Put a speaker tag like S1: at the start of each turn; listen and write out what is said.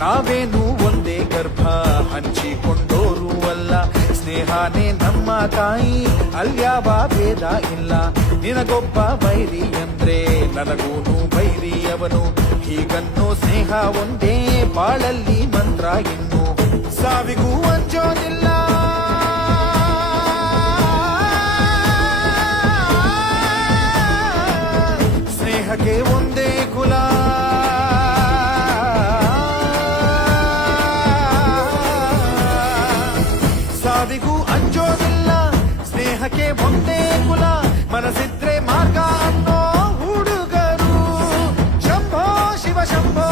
S1: ನಾವೇನು ಒಂದೇ ಗರ್ಭ ಹಂಚಿಕೊಂಡೋರು ಅಲ್ಲ ಸ್ನೇಹನೇ ನಮ್ಮ ತಾಯಿ ಅಲ್ಯಾವ ಭೇದ ಇಲ್ಲ. ನಿನಗೊಬ್ಬ ಬೈರಿ ಅಂದ್ರೆ ನನಗೂನು ಬೈರಿ ಅವನು ಹೀಗನ್ನು ಸ್ನೇಹ ಒಂದೇ ಬಾಳಲ್ಲಿ ಮಂತ್ರ ಇನ್ನು. ಸಾವಿಗೂ ಅಂಜೋದಿಲ್ಲ. ಸ್ನೇಹಕ್ಕೆ ಸಾವಿಗೂ ಅಂಜೋದಿಲ್ಲ ಸ್ನೇಹಕ್ಕೆ ಒಂದೇ ಕುಲ ಮನಸ್ಸಿದ್ರೆ ಮಾರ್ಗ ಅನ್ನೋ ಹುಡುಗರು ಶಂಭೋ ಶಿವ ಶಂಭೋ